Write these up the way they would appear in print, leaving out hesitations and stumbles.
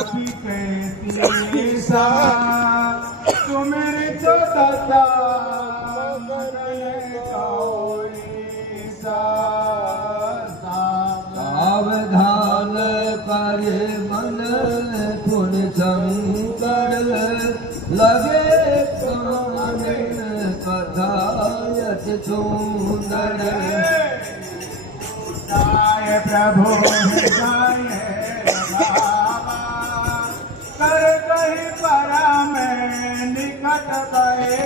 कभी कहती सा तुम्हारे तो दादा सावधान करे मन पुन शंकर लगे कान कथा यत सुंदर प्रभु हृदय कर कहीं परा में निकट गए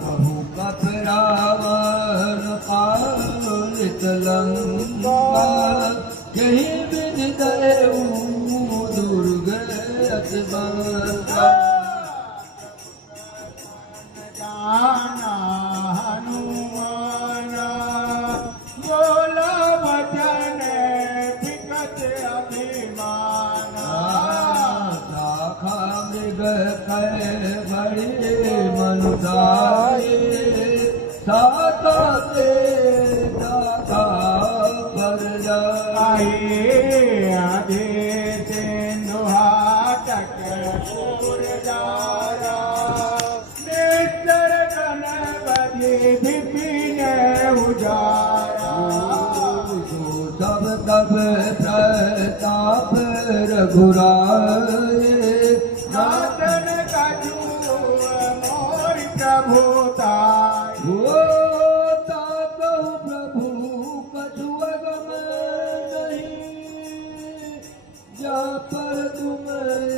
प्रभु कपरावन पालित लंका यही बिन देव दुर्ग जाना हनुमान बोला वचन विकट अभिमान शाखा मृग कै बड़े मनुदाये साता से दाता पर आए आगे सिंधुहा तक पूरदारा नेत्र गणपति विपिन उजारा सब तब प्रताप रघुराय नादन कछु मोर प्रभुताय प्रभु कछु अगम नहीं जा पर तुम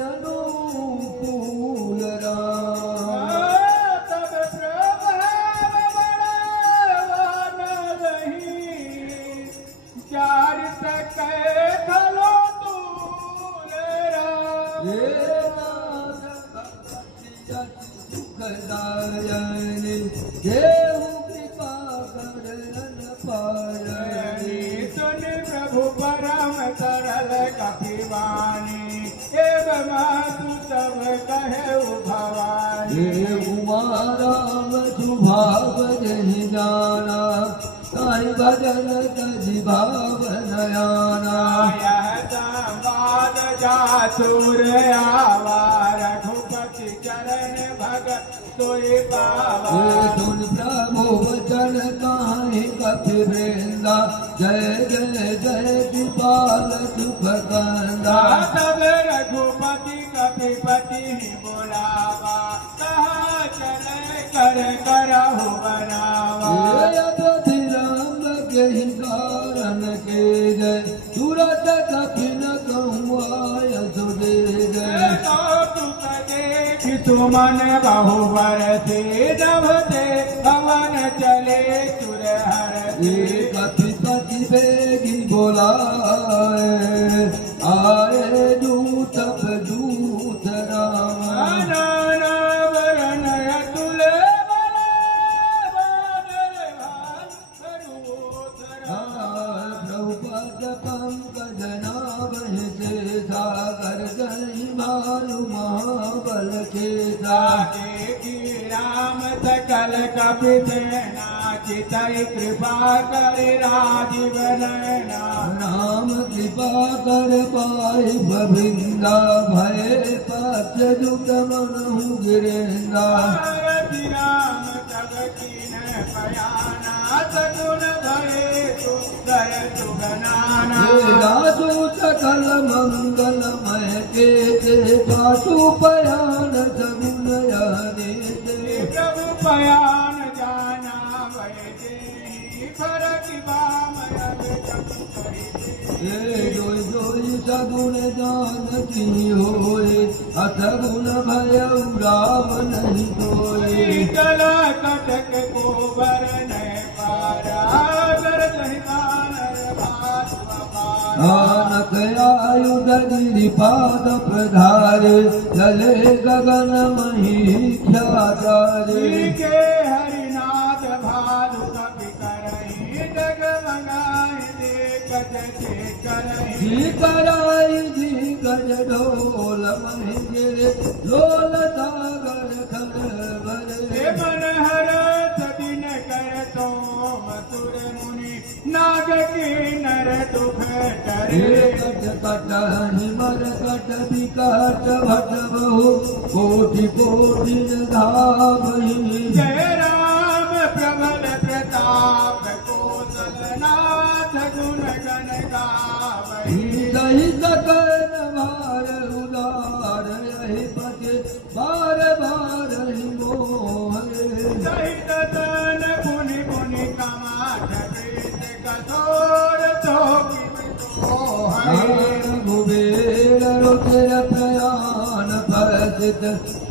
अनुकूल राम तब प्रभाव बड़ावन नहीं चार सके खलो तूल राम सुखदायनि देहु कृपा करन पायनि सुन प्रभु परम सरल कपिवाणी एवं मातु सब कहे भवानी हे उमा राम सुभाव जहि जाना ताहि भजन तजि भाव नयाना यह संवाद जासुर आवा रघुपति चरण भगत सोई पावा सुन प्रभु वचन काहि कपि वृंदा जय जय जय कृपाल सुख कंदा तब रघुपति कपिपति बोलावा कहा चले कर करहु बनावा राम कही कारण के जय तुरत कपिन कहूँ सुदे जय सुमन बहु बरसे नभते पवन चले सुर हर कपिपति बेगी बोलाए आए दूत दूत राम नाना वरण तुले प्रभुपद पंकज नाम से सागर गई मालू महाबल के राम सकल कपि सेना चितई कृपा कर राजीव नैना राम कृपा कर पाए बबिंदा भय पक्ष जुट मनहु गिरेंदा राम तब कीन पयाना सगुन भये सुंदर सुगनाना राजू सकल मंगलमय के पासु पयान सगुन याने प्रभु पयान जाना भय फरक बामय जोई जोई सगुन जानती होए असगुन भय राम नहीं सोए गला कटक को वरण पारा गर आनक आयुध गिरिपाद प्रधारे चले गगन महीख्याचारे के हरिनाथ भालु कपि करहि डगमगाहि देखत ते करहि जी कराई जी गज ढोल महिंद्र लोल सागर खबर मन हरत दिन कर तो मथुर मुनि नाग की नर दुख करे कट हिमर कट विकट भट बहु कोटि कोटि धावहि जय राम प्रबल प्रताप कौशलनाथ गुण गण गावहि दही सकल भार उदार यही पति बार बार ही मोहे सहित तन पुनि पुनि कमाठ प्रीत कठोर कुबेर रुचिर प्रयाण फसित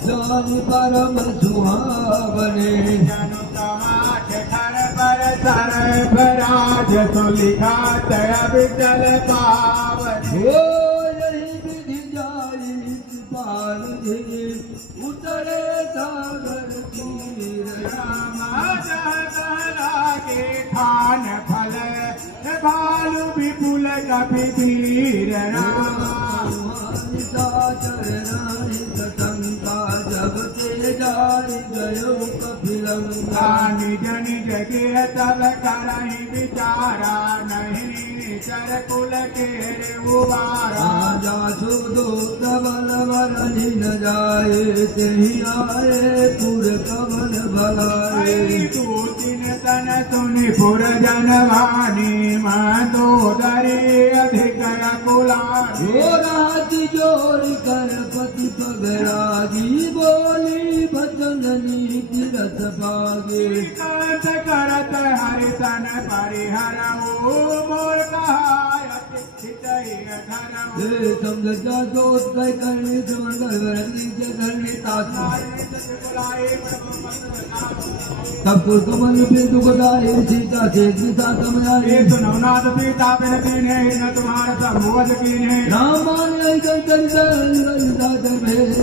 जानि परम सुहावने जनु कमाठ खर पर सर भराज तो लिखा तय विचल पावनि ओ यही विधि जाई पाल धीरे उतरे सागर तीर के खान फल भालु विपुल कपिधीर जब ते जाई गयो कपिलंगा निज निज के तब करहि विचारा नहीं चर कुल के उबारा राजा सुदूत बल बरनि न जाए तेहि आए तुर कवन भलाए तू दिन तन सुनि पुर जन भानी मंदोदरी अधिक कुलानी ओ राज जोरि कर पति पगरागी बोली बचन नीति रस पागे कांत करत हरि तन परिहर मोर कहाय हे समझा दोस्त कई करनी समंदर वरनी जगरनी तासा तब तो कमल पे दुखदाई सीता से गीता समझाए नवनाथ सीता बिन कीन्हे न तुम्हारा संबोध कीन्हे राम मान आई कर कर कर भेद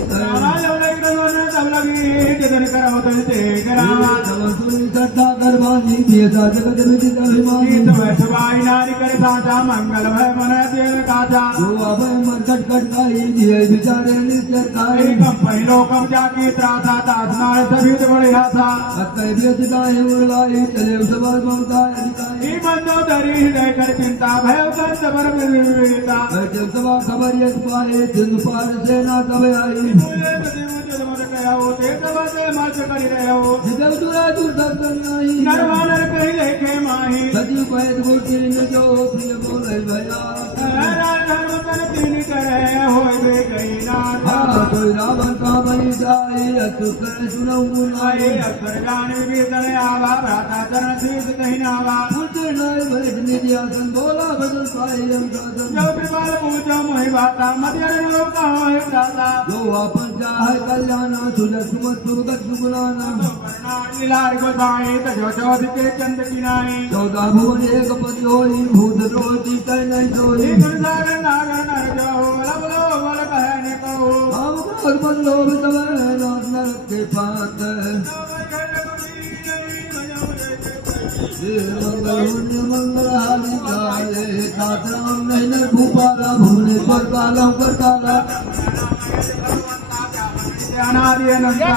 तब लगी जगन करो तन ते रामा सुनी श्रद्धा करवानी भेदा जगत विदित अभिमानी सवाई नारी कर साचा मंगल भय मन देव काजा जो अभय मन कट कट खाई दिए विचारे नित्य खाई पहलो कम जाकी त्रासा दासनार सभी बढ़िया था अक्कई व्यत गाए उड़वाए चले उसबार ममता अधिकारी मंदोदरी हृदय कर चिंता भय कंत बर विविधता जब सभा खबर यद पाए सिंधु पार सेना कब आई जिदव दुरा दुर्धर नहीं नरवानर कही लेखे माही सजीव पैद गोटी जो प्रिय बोले भया धर्म कर तीन करे होए गई नाथ कोई रावण का बनी जाए अतु कर सुनऊ नाये अक्षर ज्ञान विवेचन आवा भ्राता चरण शीस कहीं नावा पुत्र नाय बैठ निध्यासन बोला भजन पाए हम साधन जो कृपाल पूजो मोहि बाता मध्यन लोक कहो दाता जो आपन चाहे कल्याण सुजग सुमत सुगत सुगुणाना लाल गोसाई तजो चौध के चंद किनाई 14 भुवन एक पति होई भूत द्रोही कह नहीं सोई सागर नागर नर जाओ लब लो बल कहने को हम भगवान लोभ तब नाथ नरक के पात मंगल हानि काले तात राम नहीं भूपाला भुवनेश्वर कालम कर काला अनादि अनंता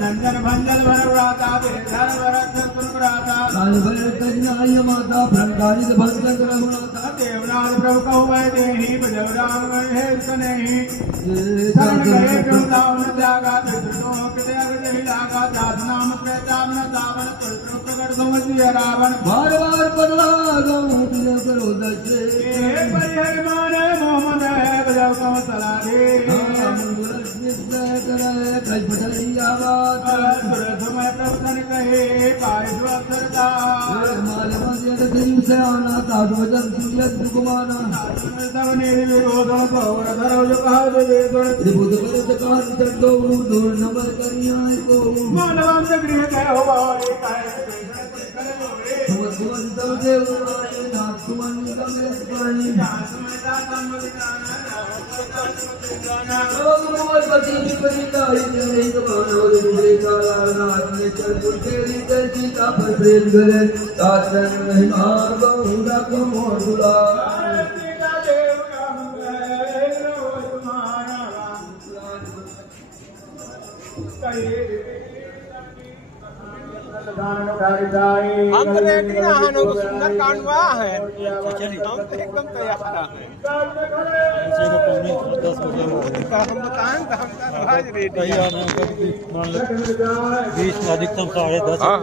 नंदन भंजल भर व्राता बेधर भरत सुरव्राता माता भ्रंकारित भंजन रघुनाथा देवनाथ प्रभु कहु मैं देहि भजव राम है नहीं शरण गए वृंदावन त्यागा दुष्टों के त्याग जहि लागा दास नाम प्रताप न दावन पुत्र प्रकट समझिए रावण बार बार पगला गौ दिल करो दशे परिहर माने मोहम्मद है बजाओ कम सला दे समय प्रवचन कहे कार्य अक्षरता माल मध्य से आना ताजन सुयत कुमाना तब निर्विरोध गौर धरो जो कहा दे त्रिभुज करत कान चंदो दूर नमर करिया को मानवंत गृह कहो बारे सुमत देव नाथ सुमन गमेश पानी पति विपरीता नहीं तो मानव दूसरे काला नाथ ने चल तेरी सीता पर प्रेम करे तातन नहीं मार बहुरा को मोडुला हम तो रेडी ना हैं लोग सुंदर कांडवा है हम तो एकदम तैयार हैं ऐसे को पौने 10 बजे हम बताएं तो हम तो आज रेडी तैयार हैं कभी मान लो 20 अधिकतम 10:30 हाँ